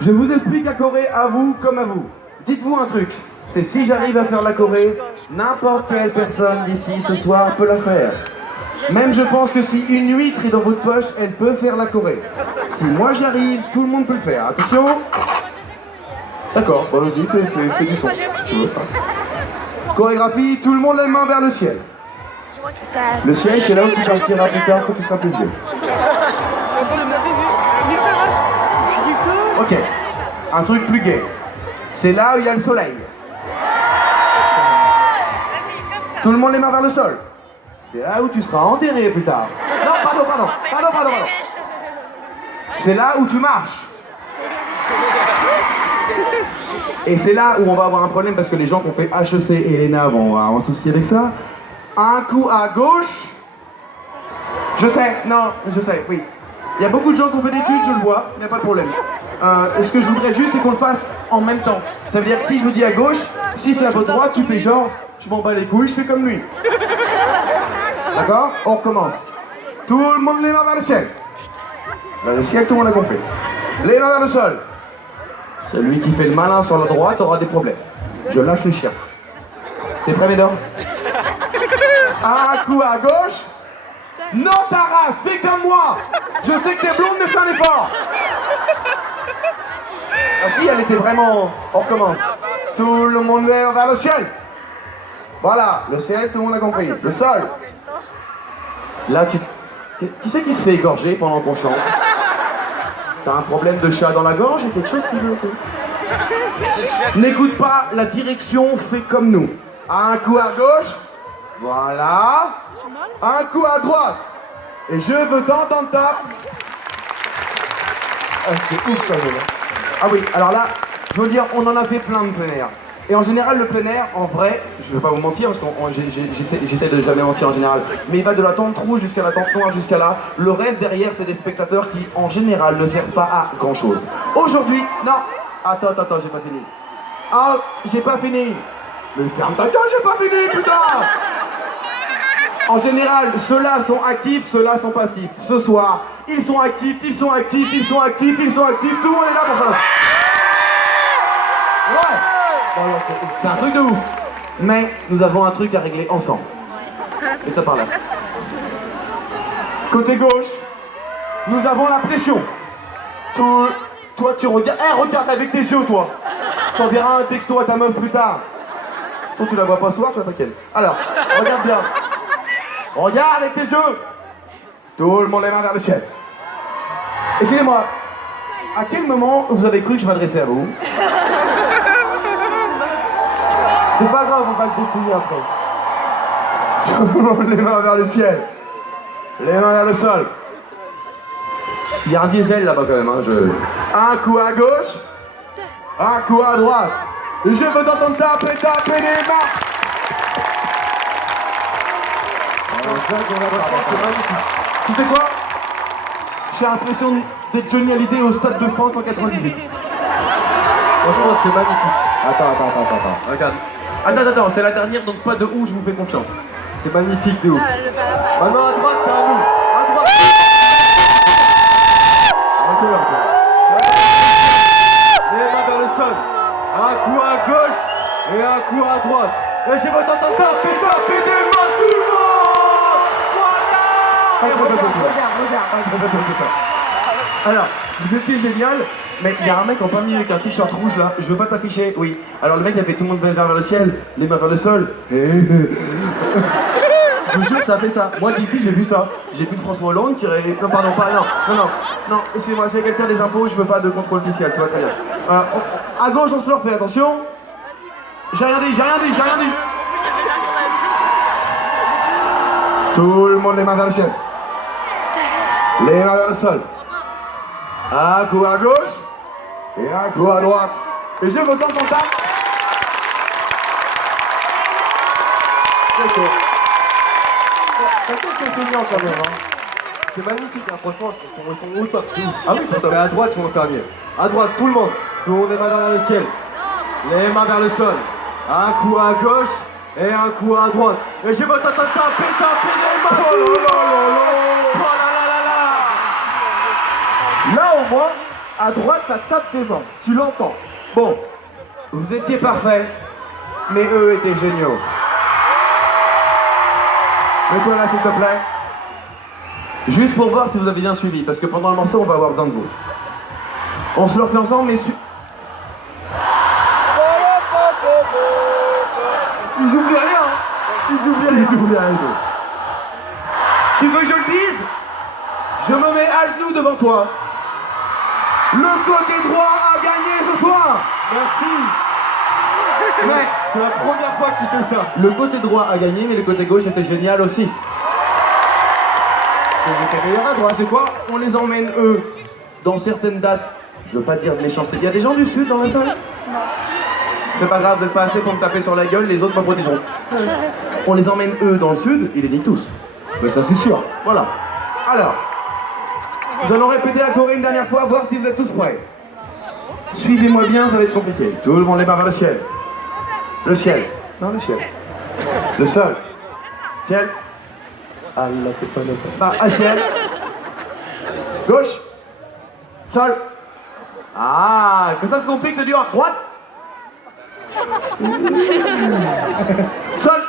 Je vous explique la Corée à vous comme à vous. Dites-vous un truc, c'est si j'arrive à faire la Corée, n'importe quelle personne d'ici ce soir peut la faire. Même je pense que si une huître est dans votre poche, elle peut faire la Corée. Si moi j'arrive, tout le monde peut le faire. Attention. D'accord, bon vas-y, fais du son, si tu veux. Chorégraphie, tout le monde les mains vers le ciel. Le ciel, c'est là où tu partiras plus tard quand tu seras plus vieux. Ok, un truc plus gai. C'est là où il y a le soleil. Tout le monde les mains vers le sol. C'est là où tu seras enterré plus tard. Non, pardon. C'est là où tu marches. Et c'est là où on va avoir un problème parce que les gens qui ont fait HEC et l'ENA vont avoir un souci avec ça. Un coup à gauche. Je sais, oui. Il y a beaucoup de gens qui ont fait d'études, je le vois, il n'y a pas de problème. Ce que je voudrais juste, c'est qu'on le fasse en même temps. Ça veut dire que si je vous dis à gauche, si c'est à votre droite, tu fais genre, je m'en bats les couilles, je fais comme lui. D'accord? On recommence. Tout le monde les mains vers le ciel. Vers le ciel, tout le monde a compris. Les mains vers le sol. Celui qui fait le malin sur la droite aura des problèmes. Je lâche le chien. T'es prêt, Médor? Un coup à gauche. Non, ta race, fais comme moi. Je sais que t'es blonde, mais fais un effort. Ah si, elle était vraiment... On recommence. Tout le monde vers le ciel. Voilà, le ciel, tout le monde a compris. Le sol. Là, qui c'est qui se fait égorger pendant qu'on chante? T'as un problème de chat dans la gorge et quelque chose qui veut... N'écoute pas la direction, fais comme nous. Un coup à gauche. Voilà. Un coup à droite. Et je veux t'entendre taper. Ah, c'est ouf quand même. Ah oui, alors là, je veux dire, on en a fait plein de plein air. Et en général, le plein air, en vrai, je vais pas vous mentir, parce que j'essaie de jamais mentir en général, mais il va de la tente rouge jusqu'à la tente noire jusqu'à là. Le reste derrière, c'est des spectateurs qui, en général, ne servent pas à grand chose. Aujourd'hui, non. Attends, j'ai pas fini. Ah, j'ai pas fini. Mais ferme ta gueule, j'ai pas fini, putain. En général, ceux-là sont actifs, ceux-là sont passifs. Ce soir, ils sont actifs, tout le monde est là pour ça. Ouais. C'est un truc de ouf. Mais nous avons un truc à régler ensemble. Et toi par là. Côté gauche, nous avons la pression. Toi tu regardes. Regarde avec tes yeux, toi. T'enverras un texto à ta meuf plus tard. Toi tu la vois pas ce soir, tu vois pas qu'elle. Alors, regarde bien. Regarde avec tes yeux. Tout le monde les mains vers le ciel. Excusez-moi, à quel moment vous avez cru que je m'adressais à vous? C'est pas grave, on va le dépouiller après. Tout le monde les mains vers le ciel. Les mains vers le sol. Il y a un diesel là-bas quand même, hein, Un coup à gauche. Un coup à droite. Et je veux t'entendre taper les mains. Tu sais quoi? J'ai l'impression d'être Johnny Hallyday au Stade de France en 98. Franchement, c'est magnifique. Attends. Regarde. Attends, c'est la dernière, donc pas de où je vous fais confiance. C'est magnifique de ouf. Maintenant à droite, c'est à nous. À droite. Les mains vers le sol. Un coup à gauche et un coup à droite. Et je veux t'entendre taper des mains tout le monde. Voilà. Alors, vous étiez génial, mais il y a un mec en plein milieu avec un t-shirt rouge là, je veux pas t'afficher, oui. Alors le mec il a fait tout le monde vers le ciel, les mains vers le sol. Je vous jure, ça a fait ça. Moi d'ici j'ai vu ça. J'ai vu François Hollande qui... Non, pardon, pas, non, excusez-moi, c'est quelqu'un des impôts, je veux pas de contrôle fiscal, tu vois, très bien. À gauche on se le refait, attention. J'ai rien dit. Tout le monde les mains vers le ciel. Les mains vers le sol. Un coup à gauche et un coup à droite. Et je veux t'entendre ça. C'est feignant quand même, hein. C'est magnifique, hein. Franchement, ils sont au top. Ah oui, ils sont top. Mais à droite, ils vont faire mieux. À droite, tout le monde. Tout le monde les mains vers le ciel. Les mains vers le sol. Un coup à gauche et un coup à droite. Et je veux taper les mains. Oh là là là là. Oh là là là là. Là au moins, À droite, ça tape des mains. Tu l'entends. Bon, vous étiez parfaits, mais eux étaient géniaux. Mets-toi là, s'il te plaît. Juste pour voir si vous avez bien suivi, parce que pendant le morceau, on va avoir besoin de vous. On se le refait ensemble, mais... Ils oublient rien. Ils oublient rien. Ils oublient rien du tout. Tu veux que je le dise? Je me mets à genoux devant toi. Le côté droit a gagné ce soir. Merci. Mais C'est la première fois qu'il fait ça. le côté droit a gagné, mais le côté gauche était génial aussi. C'est quoi? On les emmène, eux, dans certaines dates. Je veux pas dire de méchanceté. Il y a des gens du Sud dans la salle? Non. C'est pas grave, vous n'êtes pas assez pour me taper sur la gueule, les autres me protégeront. On les emmène, eux, dans le Sud, ils les niquent tous. Mais ça, c'est sûr. Voilà. Alors, nous allons répéter la choré une dernière fois, voir si vous êtes tous prêts. Suivez-moi bien, ça va être compliqué. Tout le monde les mains vers le ciel. Le ciel. Non, le ciel. Le sol. Ciel. Allah te connaît pas. Bah, ciel. Gauche. Sol. Ah, que ça se complique, c'est dur. Droite. Sol.